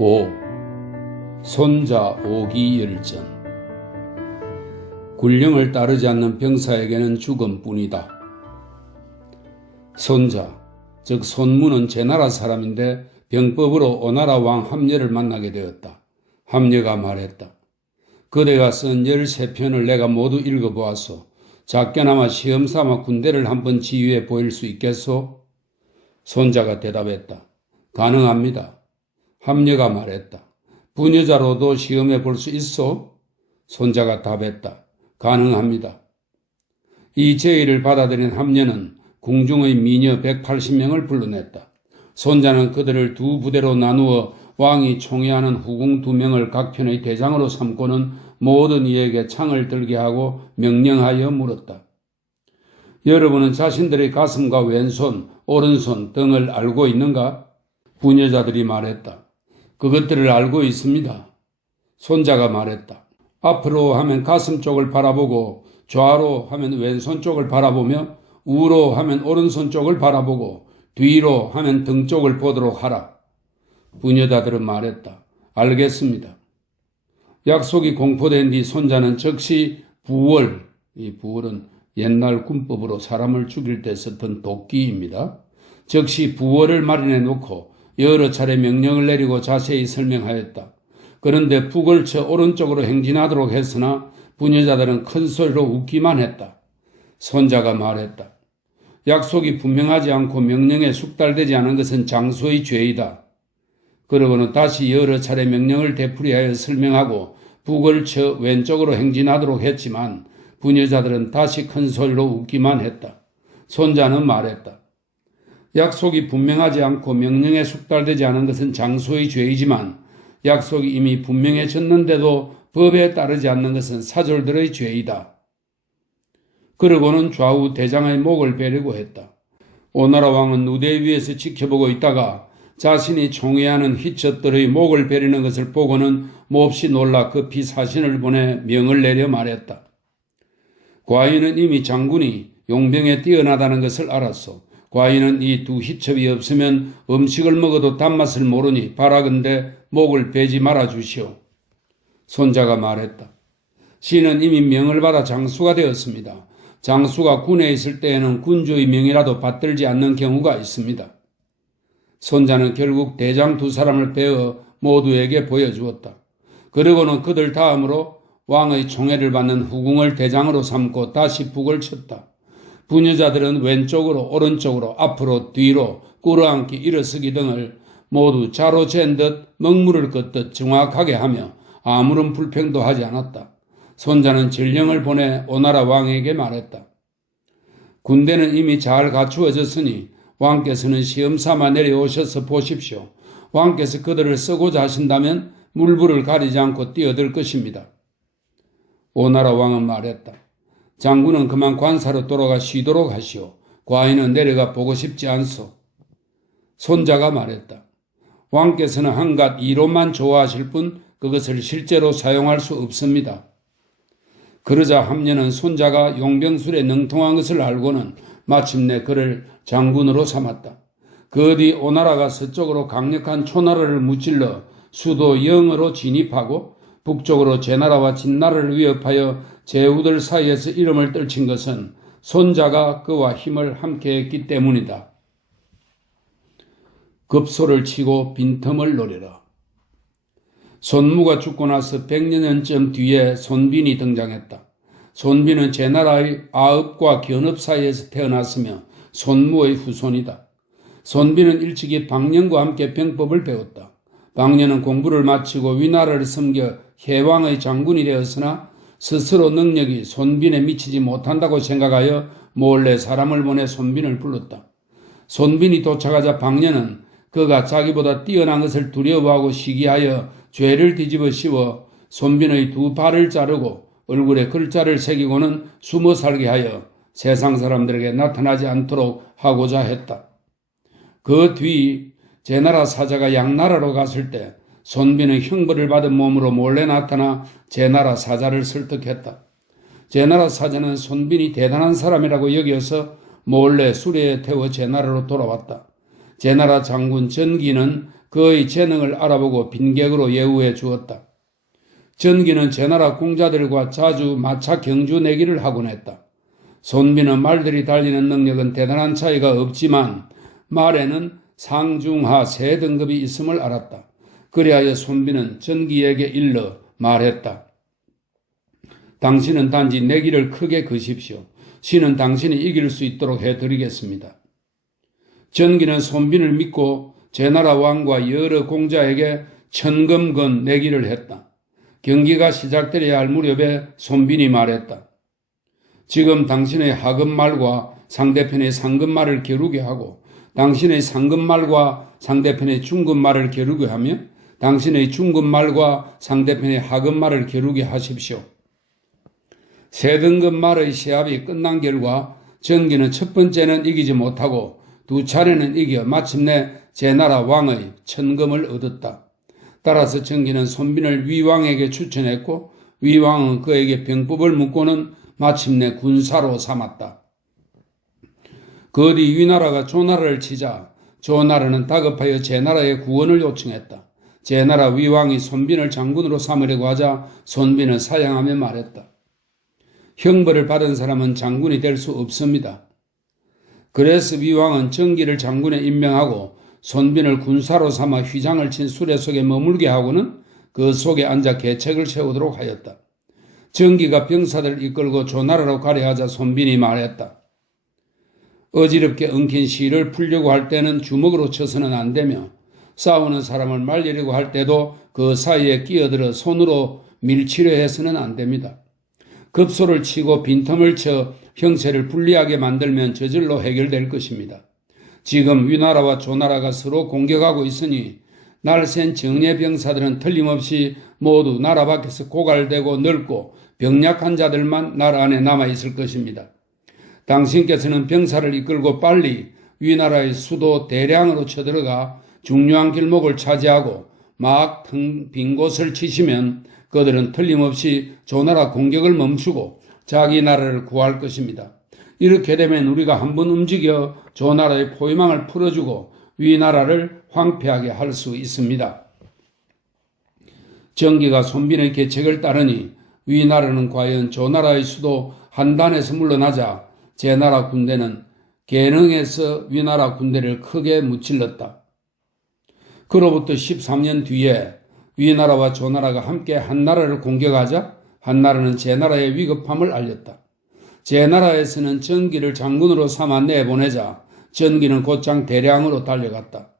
5. 손자 오기열전. 군령을 따르지 않는 병사에게는 죽음뿐이다. 손자, 즉 손무는 제나라 사람인데 병법으로 오나라 왕 함려를 만나게 되었다. 함려가 말했다. 그대가 쓴 13편을 내가 모두 읽어보았소. 작게나마 시험삼아 군대를 한번 지휘해 보일 수 있겠소? 손자가 대답했다. 가능합니다. 함려가 말했다. 부녀자로도 시험해 볼 수 있소? 손자가 답했다. 가능합니다. 이 제의를 받아들인 함려는 궁중의 미녀 180명을 불러냈다. 손자는 그들을 두 부대로 나누어 왕이 총애하는 후궁 2명을 각 편의 대장으로 삼고는 모든 이에게 창을 들게 하고 명령하여 물었다. 여러분은 자신들의 가슴과 왼손, 오른손 등을 알고 있는가? 부녀자들이 말했다. 그것들을 알고 있습니다. 손자가 말했다. 앞으로 하면 가슴 쪽을 바라보고, 좌로 하면 왼손 쪽을 바라보며, 우로 하면 오른손 쪽을 바라보고, 뒤로 하면 등 쪽을 보도록 하라. 부녀자들은 말했다. 알겠습니다. 약속이 공포된 뒤 손자는 즉시 부월, 이 부월은 옛날 군법으로 사람을 죽일 때 썼던 도끼입니다. 즉시 부월을 마련해 놓고 여러 차례 명령을 내리고 자세히 설명하였다. 그런데 북을 쳐 오른쪽으로 행진하도록 했으나 부녀자들은 큰 소리로 웃기만 했다. 손자가 말했다. 약속이 분명하지 않고 명령에 숙달되지 않은 것은 장수의 죄이다. 그러고는 다시 여러 차례 명령을 되풀이하여 설명하고 북을 쳐 왼쪽으로 행진하도록 했지만 부녀자들은 다시 큰 소리로 웃기만 했다. 손자는 말했다. 약속이 분명하지 않고 명령에 숙달되지 않은 것은 장수의 죄이지만 약속이 이미 분명해졌는데도 법에 따르지 않는 것은 사졸들의 죄이다. 그러고는 좌우 대장의 목을 베려고 했다. 오나라 왕은 누대 위에서 지켜보고 있다가 자신이 총애하는 희첩들의 목을 베리는 것을 보고는 몹시 놀라 급히 사신을 보내 명을 내려 말했다. 과인은 이미 장군이 용병에 뛰어나다는 것을 알았소. 과인은 이 두 희첩이 없으면 음식을 먹어도 단맛을 모르니 바라건대 목을 베지 말아 주시오. 손자가 말했다. 신은 이미 명을 받아 장수가 되었습니다. 장수가 군에 있을 때에는 군주의 명이라도 받들지 않는 경우가 있습니다. 손자는 결국 대장 2사람을 베어 모두에게 보여주었다. 그리고는 그들 다음으로 왕의 총애를 받는 후궁을 대장으로 삼고 다시 북을 쳤다. 부녀자들은 왼쪽으로 오른쪽으로 앞으로 뒤로 꿇어앉기 일어서기 등을 모두 자로 잰 듯 먹물을 긋듯 정확하게 하며 아무런 불평도 하지 않았다. 손자는 전령을 보내 오나라 왕에게 말했다. 군대는 이미 잘 갖추어졌으니 왕께서는 시험삼아 내려오셔서 보십시오. 왕께서 그들을 쓰고자 하신다면 물불을 가리지 않고 뛰어들 것입니다. 오나라 왕은 말했다. 장군은 그만 관사로 돌아가 쉬도록 하시오. 과인은 내려가 보고 싶지 않소. 손자가 말했다. 왕께서는 한갓 이론만 좋아하실 뿐 그것을 실제로 사용할 수 없습니다. 그러자 함려는 손자가 용병술에 능통한 것을 알고는 마침내 그를 장군으로 삼았다. 그 뒤 오나라가 서쪽으로 강력한 초나라를 무찔러 수도 영으로 진입하고 북쪽으로 제나라와 진나라를 위협하여 제후들 사이에서 이름을 떨친 것은 손자가 그와 힘을 함께했기 때문이다. 급소를 치고 빈틈을 노려라. 손무가 죽고 나서 100여년쯤 뒤에 손빈이 등장했다. 손빈은 제나라의 아읍과 견읍 사이에서 태어났으며 손무의 후손이다. 손빈은 일찍이 방년과 함께 병법을 배웠다. 방년은 공부를 마치고 위나라를 섬겨 해왕의 장군이 되었으나 스스로 능력이 손빈에 미치지 못한다고 생각하여 몰래 사람을 보내 손빈을 불렀다. 손빈이 도착하자 방년은 그가 자기보다 뛰어난 것을 두려워하고 시기하여 죄를 뒤집어 씌워 손빈의 2 발을 자르고 얼굴에 글자를 새기고는 숨어 살게 하여 세상 사람들에게 나타나지 않도록 하고자 했다. 그 뒤 제나라 사자가 양나라로 갔을 때 손빈은 형벌을 받은 몸으로 몰래 나타나 제나라 사자를 설득했다. 제나라 사자는 손빈이 대단한 사람이라고 여겨서 몰래 수레에 태워 제나라로 돌아왔다. 제나라 장군 전기는 그의 재능을 알아보고 빈객으로 예우해 주었다. 전기는 제나라 공자들과 자주 마차 경주 내기를 하곤 했다. 손비는 말들이 달리는 능력은 대단한 차이가 없지만 말에는 상중하 세 등급이 있음을 알았다. 그리하여 손비는 전기에게 일러 말했다. 당신은 단지 내기를 크게 거십시오. 신은 당신이 이길 수 있도록 해드리겠습니다. 전기는 손빈을 믿고 제나라 왕과 여러 공자에게 천금 건 내기를 했다. 경기가 시작되어야 할 무렵에 손빈이 말했다. 지금 당신의 하급말과 상대편의 상급말을 겨루게 하고 당신의 상급말과 상대편의 중급말을 겨루게 하며 당신의 중급말과 상대편의 하급말을 겨루게 하십시오. 세 등급 말의 시합이 끝난 결과 전기는 첫 번째는 이기지 못하고 두 차례는 이겨 마침내 제나라 왕의 천금을 얻었다. 따라서 전기는 손빈을 위왕에게 추천했고 위왕은 그에게 병법을 묻고는 마침내 군사로 삼았다. 그 뒤 위나라가 조나라를 치자 조나라는 다급하여 제나라의 구원을 요청했다. 제나라 위왕이 손빈을 장군으로 삼으려고 하자 손빈은 사양하며 말했다. 형벌을 받은 사람은 장군이 될 수 없습니다. 그래서 위왕은 전기를 장군에 임명하고 손빈을 군사로 삼아 휘장을 친 수레 속에 머물게 하고는 그 속에 앉아 계책을 세우도록 하였다. 전기가 병사들을 이끌고 조나라로 가려 하자 손빈이 말했다. 어지럽게 엉킨 실을 풀려고 할 때는 주먹으로 쳐서는 안 되며 싸우는 사람을 말리려고 할 때도 그 사이에 끼어들어 손으로 밀치려 해서는 안 됩니다. 급소를 치고 빈틈을 쳐 형세를 불리하게 만들면 저절로 해결될 것입니다. 지금 위나라와 조나라가 서로 공격하고 있으니 날쌘 정예병사들은 틀림없이 모두 나라 밖에서 고갈되고 늙고 병약한 자들만 나라 안에 남아있을 것입니다. 당신께서는 병사를 이끌고 빨리 위나라의 수도 대량으로 쳐들어가 중요한 길목을 차지하고 막 빈 곳을 치시면 그들은 틀림없이 조나라 공격을 멈추고 자기 나라를 구할 것입니다. 이렇게 되면 우리가 한번 움직여 조나라의 포위망을 풀어주고 위나라를 황폐하게 할 수 있습니다. 전기가 손빈의 계책을 따르니 위나라는 과연 조나라의 수도 한단에서 물러나자 제나라 군대는 계능에서 위나라 군대를 크게 무찔렀다. 그로부터 13년 뒤에 위나라와 조나라가 함께 한나라를 공격하자 한나라는 제나라의 위급함을 알렸다. 제나라에서는 전기를 장군으로 삼아 내보내자 전기는 곧장 대량으로 달려갔다.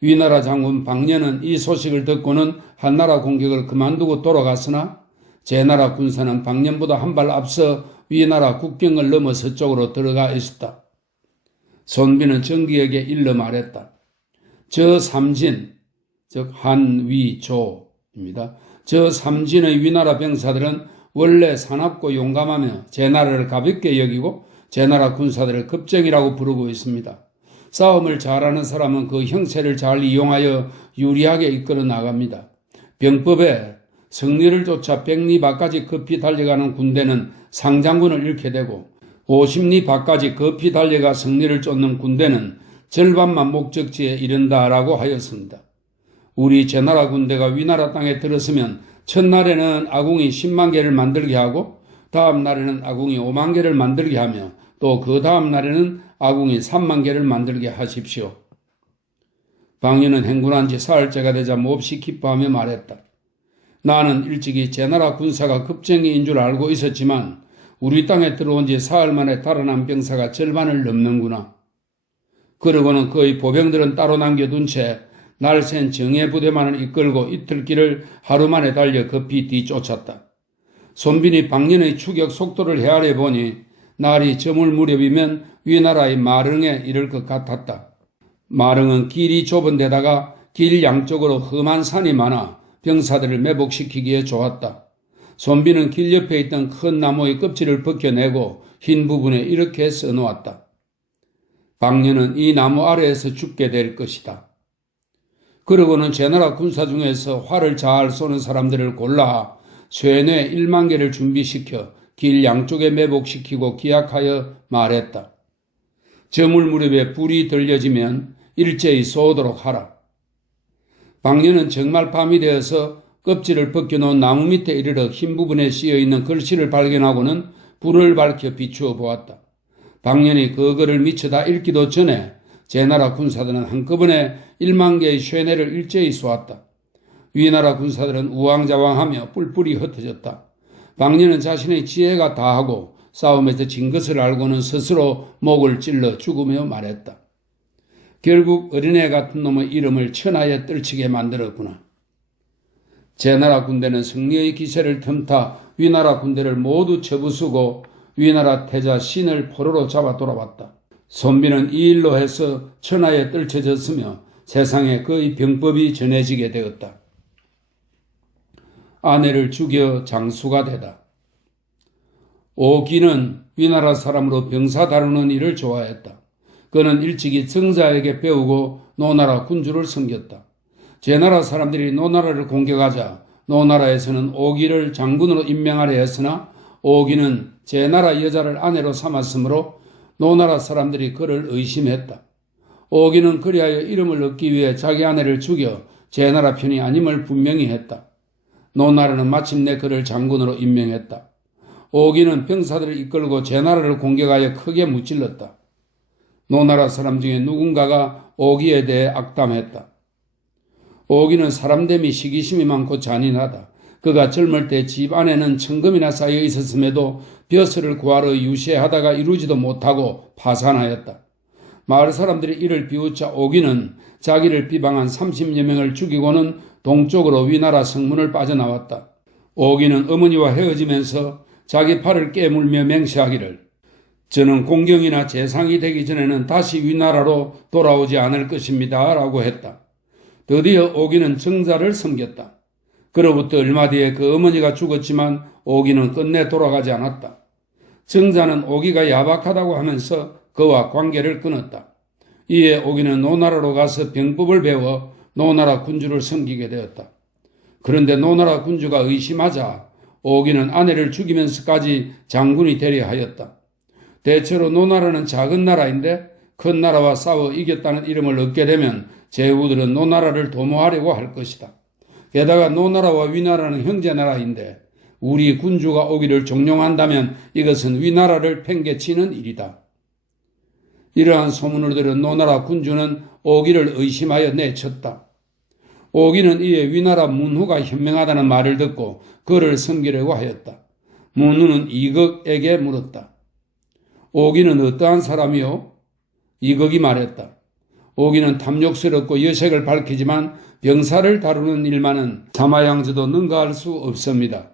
위나라 장군 박년은 이 소식을 듣고는 한나라 공격을 그만두고 돌아갔으나 제나라 군사는 박년보다 한 발 앞서 위나라 국경을 넘어 서쪽으로 들어가 있었다. 손빈은 전기에게 일러 말했다. 저 삼진, 즉 한위조입니다. 저 삼진의 위나라 병사들은 원래 사납고 용감하며 제나라를 가볍게 여기고 제나라 군사들을 급정이라고 부르고 있습니다. 싸움을 잘하는 사람은 그 형세를 잘 이용하여 유리하게 이끌어 나갑니다. 병법에 승리를 쫓아 100리 밖까지 급히 달려가는 군대는 상장군을 잃게 되고 50리 밖까지 급히 달려가 승리를 쫓는 군대는 절반만 목적지에 이른다라고 하였습니다. 우리 제나라 군대가 위나라 땅에 들었으면 첫날에는 아궁이 10만 개를 만들게 하고 다음 날에는 아궁이 5만 개를 만들게 하며 또 그 다음 날에는 아궁이 3만 개를 만들게 하십시오. 박년은 행군한 지 사흘째가 되자 몹시 기뻐하며 말했다. 나는 일찍이 제나라 군사가 급정이인 줄 알고 있었지만 우리 땅에 들어온 지 사흘 만에 달아난 병사가 절반을 넘는구나. 그러고는 그의 보병들은 따로 남겨둔 채 날쌘 정예부대만을 이끌고 이틀길을 하루 만에 달려 급히 뒤쫓았다. 손빈이 박년의 추격 속도를 헤아려 보니 날이 저물 무렵이면 위나라의 마릉에 이를 것 같았다. 마릉은 길이 좁은 데다가 길 양쪽으로 험한 산이 많아 병사들을 매복시키기에 좋았다. 손빈은 길 옆에 있던 큰 나무의 껍질을 벗겨내고 흰 부분에 이렇게 써놓았다. 박년은 이 나무 아래에서 죽게 될 것이다. 그러고는 제나라 군사 중에서 활을 잘 쏘는 사람들을 골라 쇠뇌 1만 개를 준비시켜 길 양쪽에 매복시키고 기약하여 말했다. 저물 무렵에 불이 들려지면 일제히 쏘도록 하라. 방년은 정말 밤이 되어서 껍질을 벗겨놓은 나무 밑에 이르러 흰 부분에 씌어있는 글씨를 발견하고는 불을 밝혀 비추어 보았다. 방년이 그 글을 미처 다 읽기도 전에 제나라 군사들은 한꺼번에 1만 개의 쇠뇌를 일제히 쏘았다. 위나라 군사들은 우왕좌왕하며 뿔뿔이 흩어졌다. 방년은 자신의 지혜가 다하고 싸움에서 진 것을 알고는 스스로 목을 찔러 죽으며 말했다. 결국 어린애 같은 놈의 이름을 천하에 떨치게 만들었구나. 제나라 군대는 승리의 기세를 틈타 위나라 군대를 모두 쳐부수고 위나라 태자 신을 포로로 잡아 돌아왔다. 손비는 이 일로 해서 천하에 떨쳐졌으며 세상에 그의 병법이 전해지게 되었다. 아내를 죽여 장수가 되다. 오기는 위나라 사람으로 병사 다루는 일을 좋아했다. 그는 일찍이 정자에게 배우고 노나라 군주를 섬겼다. 제나라 사람들이 노나라를 공격하자 노나라에서는 오기를 장군으로 임명하려 했으나 오기는 제나라 여자를 아내로 삼았으므로 노나라 사람들이 그를 의심했다. 오기는 그리하여 이름을 얻기 위해 자기 아내를 죽여 제나라 편이 아님을 분명히 했다. 노나라는 마침내 그를 장군으로 임명했다. 오기는 병사들을 이끌고 제나라를 공격하여 크게 무찔렀다. 노나라 사람 중에 누군가가 오기에 대해 악담했다. 오기는 사람됨이 시기심이 많고 잔인하다. 그가 젊을 때 집 안에는 천금이나 쌓여 있었음에도 벼슬을 구하러 유세하다가 이루지도 못하고 파산하였다. 마을 사람들이 이를 비웃자 오기는 자기를 비방한 30여 명을 죽이고는 동쪽으로 위나라 성문을 빠져나왔다. 오기는 어머니와 헤어지면서 자기 팔을 깨물며 맹세하기를 저는 공경이나 재상이 되기 전에는 다시 위나라로 돌아오지 않을 것입니다 라고 했다. 드디어 오기는 정자를 섬겼다. 그로부터 얼마 뒤에 그 어머니가 죽었지만 오기는 끝내 돌아가지 않았다. 정자는 오기가 야박하다고 하면서 그와 관계를 끊었다. 이에 오기는 노나라로 가서 병법을 배워 노나라 군주를 섬기게 되었다. 그런데 노나라 군주가 의심하자 오기는 아내를 죽이면서까지 장군이 되려 하였다. 대체로 노나라는 작은 나라인데 큰 나라와 싸워 이겼다는 이름을 얻게 되면 제후들은 노나라를 도모하려고 할 것이다. 게다가 노나라와 위나라는 형제나라인데 우리 군주가 오기를 종용한다면 이것은 위나라를 팽개치는 일이다. 이러한 소문을 들은 노나라 군주는 오기를 의심하여 내쳤다. 오기는 이에 위나라 문후가 현명하다는 말을 듣고 그를 섬기려고 하였다. 문후는 이극에게 물었다. 오기는 어떠한 사람이요? 이극이 말했다. 오기는 탐욕스럽고 여색을 밝히지만 병사를 다루는 일만은 사마양저도 능가할 수 없습니다.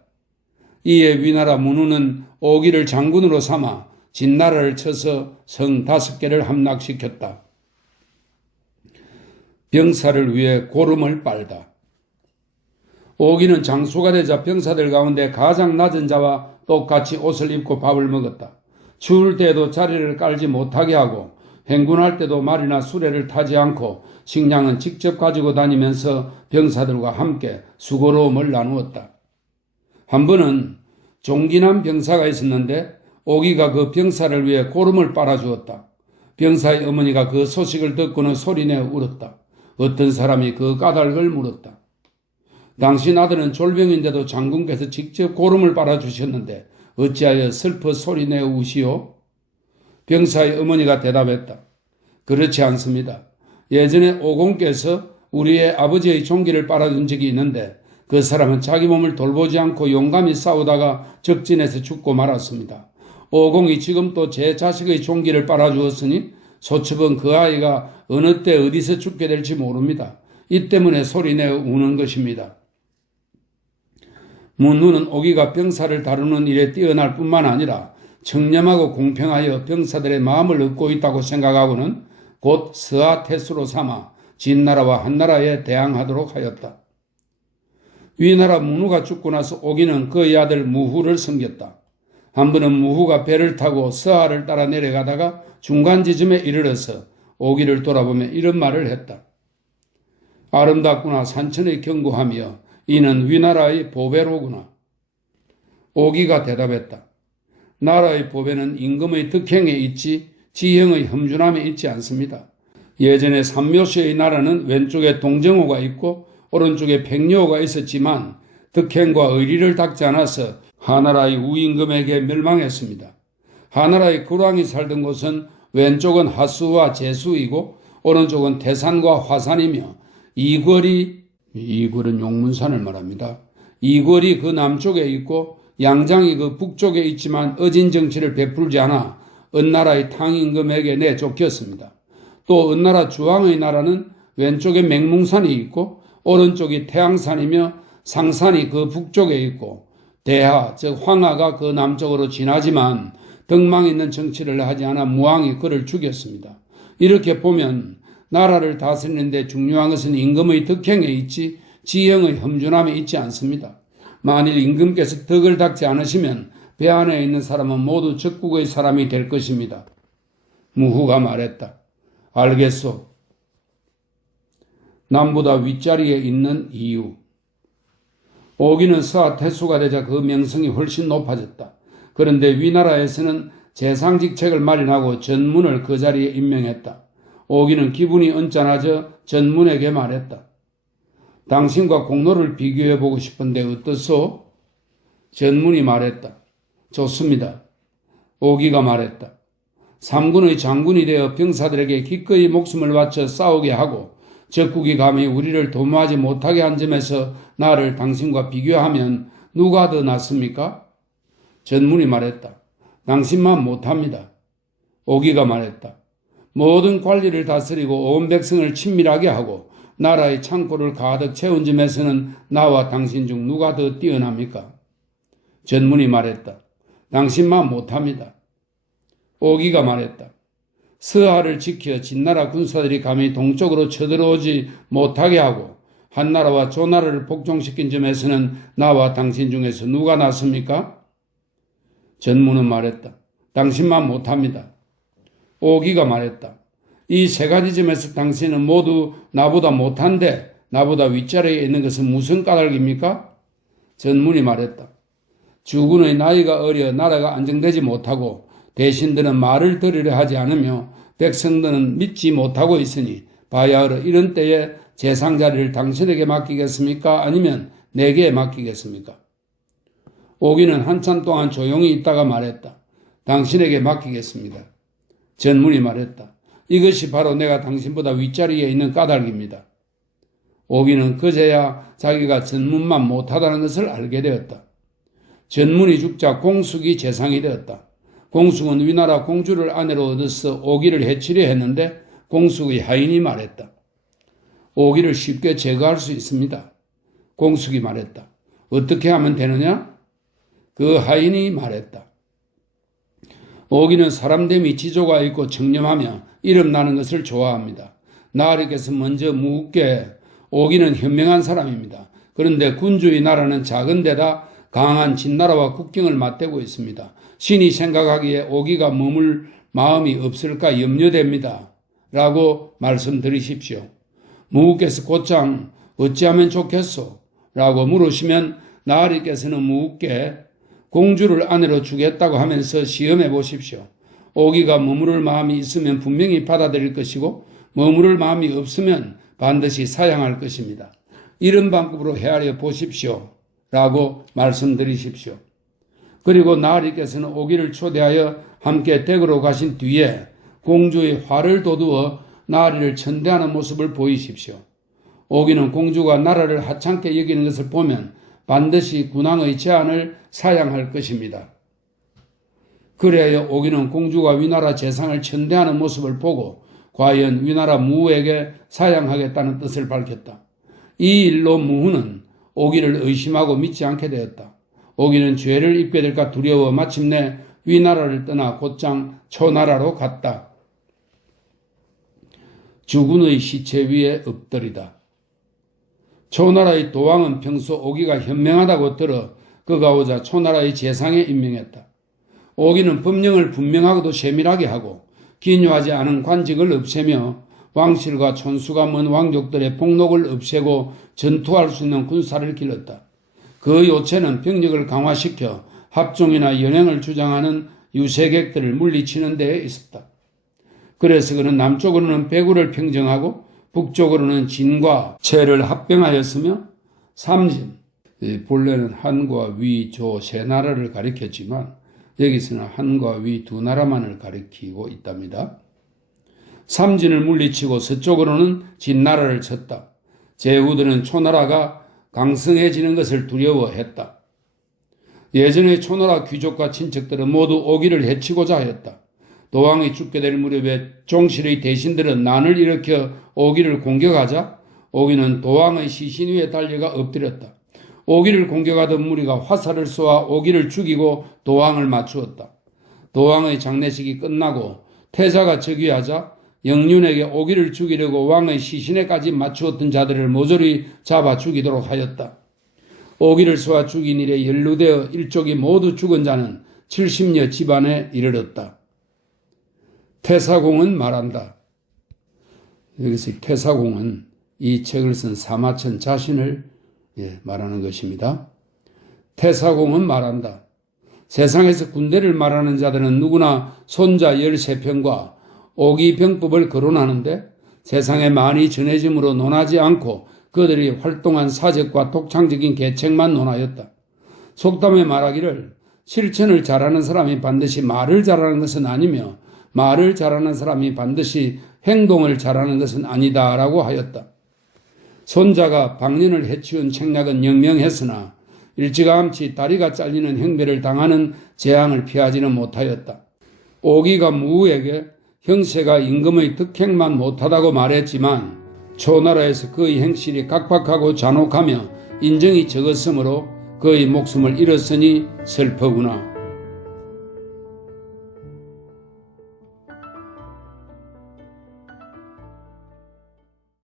이에 위나라 문후는 오기를 장군으로 삼아 진나라를 쳐서 성 5개를 함락시켰다. 병사를 위해 고름을 빨다. 오기는 장수가 되자 병사들 가운데 가장 낮은 자와 똑같이 옷을 입고 밥을 먹었다. 추울 때에도 자리를 깔지 못하게 하고 행군할 때도 말이나 수레를 타지 않고 식량은 직접 가지고 다니면서 병사들과 함께 수고로움을 나누었다. 한 번은 종기남 병사가 있었는데 오기가 그 병사를 위해 고름을 빨아주었다. 병사의 어머니가 그 소식을 듣고는 소리내어 울었다. 어떤 사람이 그 까닭을 물었다. 당신 아들은 졸병인데도 장군께서 직접 고름을 빨아주셨는데 어찌하여 슬퍼 소리내어 우시오? 병사의 어머니가 대답했다. 그렇지 않습니다. 예전에 오공께서 우리의 아버지의 종기를 빨아준 적이 있는데 그 사람은 자기 몸을 돌보지 않고 용감히 싸우다가 적진에서 죽고 말았습니다. 오공이 지금 또 제 자식의 종기를 빨아주었으니 소첩은 그 아이가 어느 때 어디서 죽게 될지 모릅니다. 이 때문에 소리내어 우는 것입니다. 문후는 오기가 병사를 다루는 일에 뛰어날 뿐만 아니라 청렴하고 공평하여 병사들의 마음을 얻고 있다고 생각하고는 곧 서하태수로 삼아 진나라와 한나라에 대항하도록 하였다. 위나라 문후가 죽고 나서 오기는 그의 아들 무후를 섬겼다. 한 번은 무후가 배를 타고 서하를 따라 내려가다가 중간 지점에 이르러서 오기를 돌아보며 이런 말을 했다. 아름답구나 산천의 경고하며 이는 위나라의 보배로구나. 오기가 대답했다. 나라의 보배는 임금의 득행에 있지 지형의 험준함에 있지 않습니다. 예전에 삼묘시의 나라는 왼쪽에 동정호가 있고 오른쪽에 백녀가 있었지만 득행과 의리를 닦지 않아서 하나라의 우임금에게 멸망했습니다. 하나라의 구랑이 살던 곳은 왼쪽은 하수와 제수이고 오른쪽은 태산과 화산이며 이궐은 용문산을 말합니다. 이궐이 그 남쪽에 있고 양장이 그 북쪽에 있지만 어진 정치를 베풀지 않아 은나라의 탕임금에게 내쫓겼습니다. 또 은나라 주왕의 나라는 왼쪽에 맹문산이 있고 오른쪽이 태양산이며 상산이 그 북쪽에 있고 대하 즉 황하가 그 남쪽으로 지나지만 덕망 있는 정치를 하지 않아 무왕이 그를 죽였습니다. 이렇게 보면 나라를 다스리는데 중요한 것은 임금의 덕행에 있지 지형의 험준함에 있지 않습니다. 만일 임금께서 덕을 닦지 않으시면 배 안에 있는 사람은 모두 적국의 사람이 될 것입니다. 무후가 말했다. 알겠소. 남보다 윗자리에 있는 이유. 오기는 서하 태수가 되자 그 명성이 훨씬 높아졌다. 그런데 위나라에서는 재상직책을 마련하고 전문을 그 자리에 임명했다. 오기는 기분이 언짢아져 전문에게 말했다. 당신과 공로를 비교해보고 싶은데 어떻소? 전문이 말했다. 좋습니다. 오기가 말했다. 삼군의 장군이 되어 병사들에게 기꺼이 목숨을 바쳐 싸우게 하고 적국이 감히 우리를 도모하지 못하게 한 점에서 나를 당신과 비교하면 누가 더 낫습니까? 전문이 말했다. 당신만 못합니다. 오기가 말했다. 모든 관리를 다스리고 온 백성을 친밀하게 하고 나라의 창고를 가득 채운 점에서는 나와 당신 중 누가 더 뛰어납니까? 전문이 말했다. 당신만 못합니다. 오기가 말했다. 서하를 지켜 진나라 군사들이 감히 동쪽으로 쳐들어오지 못하게 하고 한나라와 조나라를 복종시킨 점에서는 나와 당신 중에서 누가 낫습니까? 전문은 말했다. 당신만 못합니다. 오기가 말했다. 이 세 가지 점에서 당신은 모두 나보다 못한데 나보다 윗자리에 있는 것은 무슨 까닭입니까? 전문이 말했다. 주군의 나이가 어려 나라가 안정되지 못하고 대신들은 말을 들으려 하지 않으며 백성들은 믿지 못하고 있으니 바야흐로 이런 때에 재상자리를 당신에게 맡기겠습니까? 아니면 내게 맡기겠습니까? 오기는 한참 동안 조용히 있다가 말했다. 당신에게 맡기겠습니다. 전문이 말했다. 이것이 바로 내가 당신보다 윗자리에 있는 까닭입니다. 오기는 그제야 자기가 전문만 못하다는 것을 알게 되었다. 전문이 죽자 공숙이 재상이 되었다. 공숙은 위나라 공주를 아내로 얻어서 오기를 해치려 했는데 공숙의 하인이 말했다. 오기를 쉽게 제거할 수 있습니다. 공숙이 말했다. 어떻게 하면 되느냐? 그 하인이 말했다. 오기는 사람됨이 지조가 있고 청렴하며 이름 나는 것을 좋아합니다. 나으리께서 먼저 묻게 오기는 현명한 사람입니다. 그런데 군주의 나라는 작은 데다 강한 진나라와 국경을 맞대고 있습니다. 신이 생각하기에 오기가 머물 마음이 없을까 염려됩니다. 라고 말씀드리십시오. 무우께서 곧장 어찌하면 좋겠소? 라고 물으시면 나으리께서는 무우께 공주를 아내로 주겠다고 하면서 시험해 보십시오. 오기가 머무를 마음이 있으면 분명히 받아들일 것이고 머무를 마음이 없으면 반드시 사양할 것입니다. 이런 방법으로 헤아려 보십시오. 라고 말씀드리십시오. 그리고 나으리께서는 오기를 초대하여 함께 댁으로 가신 뒤에 공주의 화를 돋우어 나으리를 천대하는 모습을 보이십시오. 오기는 공주가 나라를 하찮게 여기는 것을 보면 반드시 군왕의 제안을 사양할 것입니다. 그래야 오기는 공주가 위나라 재상을 천대하는 모습을 보고 과연 위나라 무후에게 사양하겠다는 뜻을 밝혔다. 이 일로 무후는 오기를 의심하고 믿지 않게 되었다. 오기는 죄를 입게 될까 두려워 마침내 위나라를 떠나 곧장 초나라로 갔다. 주군의 시체 위에 엎드리다. 초나라의 도왕은 평소 오기가 현명하다고 들어 그가 오자 초나라의 재상에 임명했다. 오기는 법령을 분명하고도 세밀하게 하고 기묘하지 않은 관직을 없애며 왕실과 촌수가 먼 왕족들의 폭력을 없애고 전투할 수 있는 군사를 길렀다. 그 요체는 병력을 강화시켜 합종이나 연행을 주장하는 유세객들을 물리치는 데에 있었다. 그래서 그는 남쪽으로는 배구를 평정하고 북쪽으로는 진과 채를 합병하였으며 삼진, 본래는 한과 위, 조 세 나라를 가리켰지만 여기서는 한과 위 두 나라만을 가리키고 있답니다. 삼진을 물리치고 서쪽으로는 진나라를 쳤다. 제후들은 초나라가 강성해지는 것을 두려워했다. 예전에 초나라 귀족과 친척들은 모두 오기를 해치고자 했다. 도왕이 죽게 될 무렵에 종실의 대신들은 난을 일으켜 오기를 공격하자 오기는 도왕의 시신 위에 달려가 엎드렸다. 오기를 공격하던 무리가 화살을 쏘아 오기를 죽이고 도왕을 맞추었다. 도왕의 장례식이 끝나고 태자가 즉위하자 영륜에게 오기를 죽이려고 왕의 시신에까지 맞추었던 자들을 모조리 잡아 죽이도록 하였다. 오기를 쏘아 죽인 일에 연루되어 일족이 모두 죽은 자는 70여 집안에 이르렀다. 태사공은 말한다. 여기서 태사공은 이 책을 쓴 사마천 자신을 말하는 것입니다. 태사공은 말한다. 세상에서 군대를 말하는 자들은 누구나 손자 13편과 오기병법을 거론하는데 세상에 많이 전해짐으로 논하지 않고 그들이 활동한 사적과 독창적인 계책만 논하였다. 속담에 말하기를 실천을 잘하는 사람이 반드시 말을 잘하는 것은 아니며 말을 잘하는 사람이 반드시 행동을 잘하는 것은 아니다라고 하였다. 손자가 방년을 해치운 책략은 영명했으나 일찌감치 다리가 잘리는 행배를 당하는 재앙을 피하지는 못하였다. 오기가 무우에게 형세가 임금의 득행만 못하다고 말했지만 초나라에서 그의 행실이 각박하고 잔혹하며 인정이 적었으므로 그의 목숨을 잃었으니 슬퍼구나.